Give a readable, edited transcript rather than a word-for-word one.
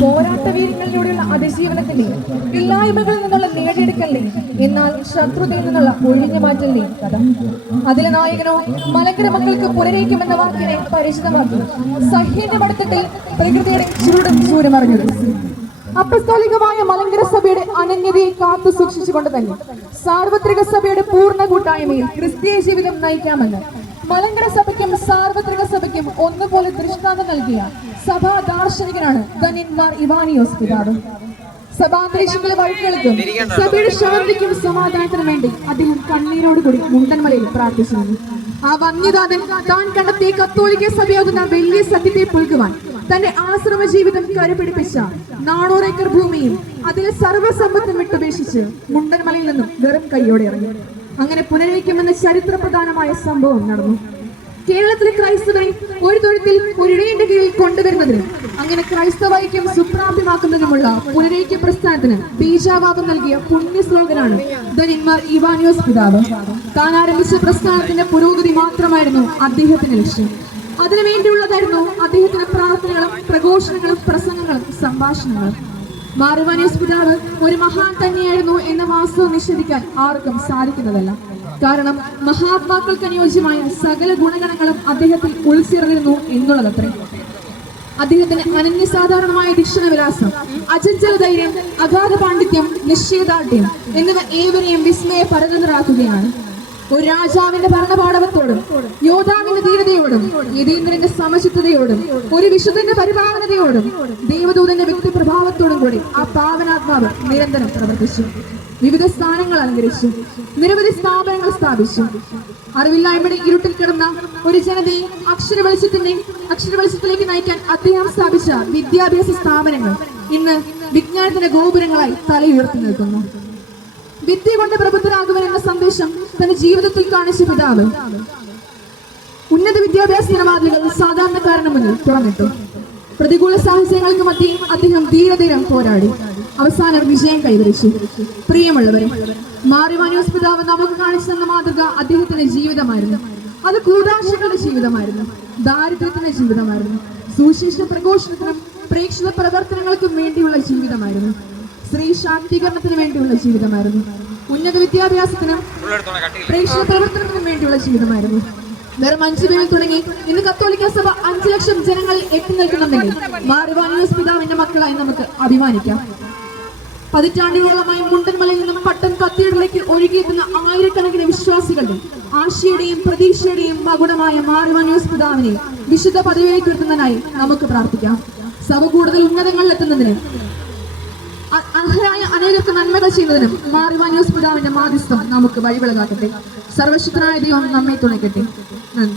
പോരാട്ട വീരങ്ങളിലൂടെയുള്ള അതിജീവനത്തിന്റെയും ഇല്ലായ്മകളിൽ നിന്നുള്ള നേടിയെടുക്കലിന്റെയും എന്നാൽ ശത്രുതയിൽ നിന്നുള്ള ഒഴിഞ്ഞുമാറ്റലിന്റെയും കഥ. അതിലെ നായകനോ മലങ്കര മക്കൾക്ക് പുനരയിക്കുമെന്ന വാക്കിനെ പരിചിതമാക്കി സഹ്യന്റെ പടത്തിട്ടിൽ പ്രകൃതിയുടെ ചുരുടും ചൂരമറിഞ്ഞത്. അപ്പസ്തോലികമായ മലങ്കര സഭയുടെ അനന്യതയെ കാത്തു സൂക്ഷിച്ചുകൊണ്ട് തന്നെ സാർവത്രിക സഭയുടെ പൂർണ്ണ കൂട്ടായ്മയിൽ ക്രിസ്തീയ ജീവിതം നയിക്കാമെന്ന് മലങ്കര സഭയ്ക്കും സാർവത്രിക സഭയ്ക്കും ഒന്നുപോലെ ദൃഷ്ടാന്തം നൽകിയ സഭാ ദാർശനികനാണ് ധന്യന്മാർ ഇവാനിയോസ് പിതാവ്. സഭാന്തരീക്ഷങ്ങളിലെ വഴികൾക്കും സഭയുടെ ശാന്തിക്കും സമാധാനത്തിനും വേണ്ടി അദ്ദേഹം കണ്ണീരോടുകൂടി മുണ്ടൻമലയിൽ പ്രാർത്ഥിച്ചിരുന്നു. ആ വന്യനാഥൻ താൻ കണ്ടെത്തിയ കത്തോലിക്ക സഭയാകുന്ന വലിയ സത്യത്തെ പുൽകുവാൻ തന്റെ ആശ്രമ ജീവിതം കരുപിടിപ്പിച്ച 400 ഏക്കർ ഭൂമിയും അതിലെ സർവ്വസമ്പത്തും വിട്ടുപേക്ഷിച്ച് മുണ്ടൻമലയിൽ നിന്നും വെറും കൈയോടെ ഇറങ്ങി. അങ്ങനെ പുനരയിക്കുമെന്ന ചരിത്രപ്രധാനമായ സംഭവം നടന്നു. കേരളത്തിലെ ക്രൈസ്തവരെ ഒരു തൊഴുത്തിൽ ഒരിടയുടെ കീഴിൽ കൊണ്ടുവരുന്നതിനും അങ്ങനെ ക്രൈസ്തവ ഐക്യം സുപ്രാപ്യമാക്കുന്നതിനുമുള്ള പുനരൈക്യ പ്രസ്ഥാനത്തിന് ബീജാവാപം നൽകിയ പുണ്യ ശ്ലോകനാണ് ധന്യന്മാർ ഇവാനിയോസ് പിതാവ്. താൻ ആരംഭിച്ച പ്രസ്ഥാനത്തിന്റെ പുരോഗതി മാത്രമായിരുന്നു അദ്ദേഹത്തിന്റെ ലക്ഷ്യം. അതിനുവേണ്ടിയുള്ളതായിരുന്നു അദ്ദേഹത്തിന്റെ പ്രാർത്ഥനകളും പ്രഘോഷണങ്ങളും പ്രസംഗങ്ങളും സംഭാഷണങ്ങളും. മാർ ഇവാനിയോസ് പിതാവ് ഒരു മഹാൻ തന്നെയായിരുന്നു എന്ന വാസ്തവം നിഷേധിക്കാൻ ആർക്കും സാധിക്കുന്നതല്ല. കാരണം മഹാത്മാക്കൾക്ക് അനുയോജ്യമായ സകല ഗുണഗണങ്ങളും അദ്ദേഹത്തിൽ ഉൾച്ചേർന്നിരുന്നു എന്നുള്ളതത്രേ. അദ്ദേഹത്തിന് അനന്യസാധാരണമായ ദീക്ഷണവിലാസം, അചഞ്ചല ധൈര്യം, അഗാധ പാണ്ഡിത്യം, നിശ്ചയദാർഢ്യം എന്നിവ ഏവരെയും വിസ്മയ പരതരാക്കുകയാണ്. ഒരു രാജാവിന്റെ ഭരണപാടവത്തോടും യോദ്ധാവിന്റെ ധീരതയോടും യതീന്ദ്രന്റെ സമചിത്തതയോടും ഒരു വിശുദ്ധന്റെ പരിപാലനതയോടും ദേവദൂതന്റെ വ്യക്തിപ്രഭാവത്തോടും കൂടി ആ പാവനാത്മാവ് നിരന്തരം പ്രവർത്തിച്ചു. വിവിധ സ്ഥാനങ്ങൾ അലങ്കരിച്ചു, നിരവധി സ്ഥാപനങ്ങൾ സ്ഥാപിച്ചു. അറിവില്ലായ്മയുടെ ഇരുട്ടിൽ കിടന്ന ഒരു ജനതയെ അക്ഷരവെളിച്ചത്തിലേക്ക് നയിക്കാൻ അദ്ദേഹം സ്ഥാപിച്ച വിദ്യാഭ്യാസ സ്ഥാപനങ്ങൾ ഇന്ന് വിജ്ഞാനത്തിന്റെ ഗോപുരങ്ങളായി തലയുയർത്തി നിൽക്കുന്നു. വിദ്യ കൊണ്ട് പ്രബുദ്ധരാകുവനെന്ന സന്ദേശം തന്റെ ജീവിതത്തിൽ കാണിച്ച പിതാവ് ഉന്നത വിദ്യാഭ്യാസ നിലവാരങ്ങൾ സാധാരണക്കാരന് മുന്നിൽ തുറന്നിട്ടു. പ്രതികൂല സാഹചര്യങ്ങൾക്ക് മധ്യേ അദ്ദേഹം ധീരധീരം പോരാടി അവസാനം വിജയം കൈവരിച്ചു. പ്രിയമുള്ളവരെ, മാർ ഇവാനിയോസ് പിതാവ് നമുക്ക് കാണിച്ചു തന്ന മാതൃക അദ്ദേഹത്തിന്റെ ജീവിതമായിരുന്നു. അത് കൂതാശകളുടെ ജീവിതമായിരുന്നു, ദാരിദ്ര്യത്തിന്റെ ജീവിതമായിരുന്നു, സുവിശേഷ പ്രഘോഷണത്തിനും പ്രേക്ഷിത പ്രവർത്തനങ്ങൾക്കും വേണ്ടിയുള്ള ജീവിതമായിരുന്നു, സ്ത്രീ ശാക്തീകരണത്തിന് വേണ്ടിയുള്ള ജീവിതമായിരുന്നു, ഉന്നത വിദ്യാഭ്യാസത്തിനും പ്രേക്ഷിത പ്രവർത്തനത്തിനും വേണ്ടിയുള്ള ജീവിതമായിരുന്നു. വെറും 5 പേരിൽ തുടങ്ങി ഇന്ന് കത്തോലിക്ക സഭ 5 ലക്ഷം ജനങ്ങളിൽ എത്തി നിൽക്കുന്നുണ്ടെങ്കിൽ മാർ ഇവാനിയോസ് പിതാവിന്റെ മക്കളായി നമുക്ക് അഭിമാനിക്കാം. പതിറ്റാണ്ടുകളായി മുണ്ടൻമലയിൽ നിന്നും പട്ടം കത്തീഡ്രലിലേക്ക് ഒഴുകിയെത്തുന്ന ആയിരക്കണക്കിന് വിശ്വാസികളുടെ ആശയുടെയും പ്രതീക്ഷയുടെയും മകുടമായ മാർ ഇവാനിയോസ് പിതാവിനെ വിശുദ്ധ പദവിയിലേക്ക് ഉയർത്തുന്നതിനായി നമുക്ക് പ്രാർത്ഥിക്കാം. സഭ കൂടുതൽ ഉന്നതങ്ങളിൽ എത്തുന്നതിന് അർഹരായ അനേകർക്ക് നന്മകൾ ചെയ്യുന്നതിനും മാർ ഇവാനിയോസ് പിതാവിന്റെ മാധ്യസ്ഥം നമുക്ക് വഴിവിളകാക്കട്ടെ. സർവശക്തനായ ദൈവം നമ്മെ തുണയ്ക്കട്ടെ. നന്ദി.